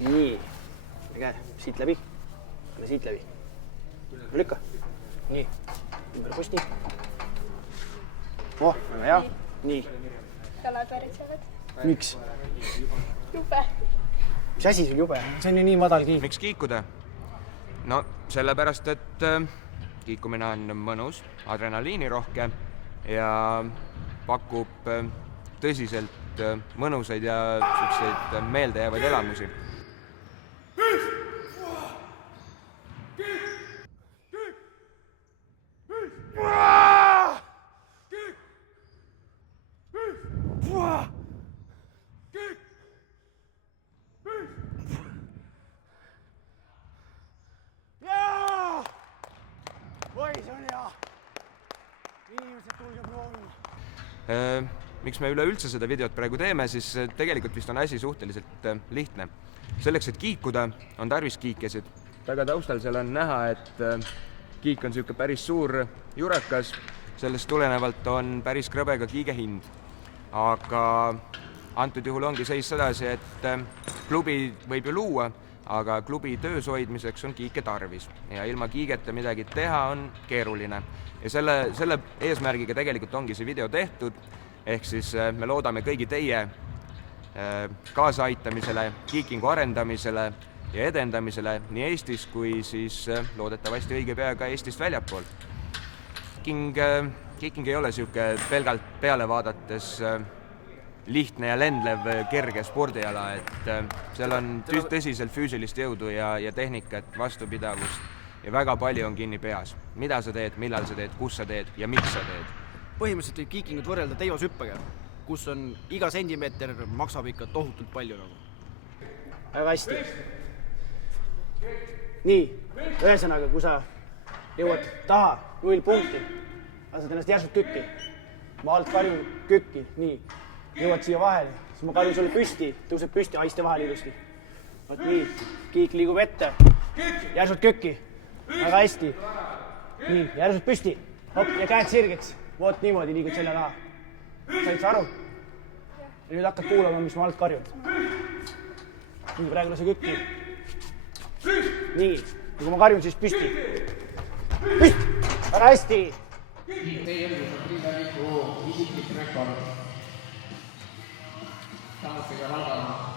Nii. Käe, siit läbi. Siit läbi. Lükka. Nii. Ümber posti. Oh, väga hea. Nii. Jalad väritsevad. Miks? Jube. Mis asi sul jube? See on ju nii madal kiik. Miks kiikuda? No, sellepärast, et kiikumine on mõnus, adrenaliinirohke ja pakub tõsiselt mõnusaid ja selliseid meeldejäävaid elamusi. Oi, see on hea. Inimesed tulge proovima. Miks me üleüldse seda videot praegu teeme, siis tegelikult vist on asi suhteliselt lihtne. Selleks, et kiikuda, on tarvis kiikesid. Taga taustal seal on näha, et kiik on selline päris suur jurakas. Sellest tulenevalt on päris krõbe ka kiige hind. Aga antud juhul ongi seis sedasi, et klubi võib ju luua, aga klubi töös hoidmiseks on kiike tarvis ja ilma kiigeta midagi teha on keeruline. Ja selle eesmärgiga tegelikult ongi see video tehtud, ehk siis me loodame kõigi teie kaasaitamisele, kiikingu arendamisele ja edendamisele nii Eestis kui siis loodetavasti õige pea ka Eestist väljapool. Kiiking ei ole selline pelgalt peale vaadates lihtne ja lendlev kerge spordiala, et seal on tõsiselt füüsilist jõudu ja tehnikat, vastupidavust ja väga palju on kinni peas. Mida sa teed, millal sa teed, kus sa teed ja miks sa teed. Põhimõtteliselt võib kiikingut võrrelda teivashüppega, kus on iga sentimeeter maksab ikka tohutult palju. Väga hästi. Nii, ühesõnaga, kui sa jõuad taha 0 punkti, lased ennast järsult kükki. Ma alt karjun kükki, nii. Jõuad siia vahele, siis ma karjun sulle püsti, tõuseb püsti, haiste vahel ilusti. Võt nii, kiik liigub ette, järsult kükki, väga hästi. Nii, järsult püsti, hopp ja käed sirgeks. Voot niimoodi liigud selja taha. Said sa aru? Ja nüüd hakkad kuulama, mis ma alt karjun. Nii, praegu lase kükki. Nii, kui ma karjun, siis püsti. Püsti, väga hästi. Teie elus on Triinaliku isiklik rekord. Samuti ka Valgama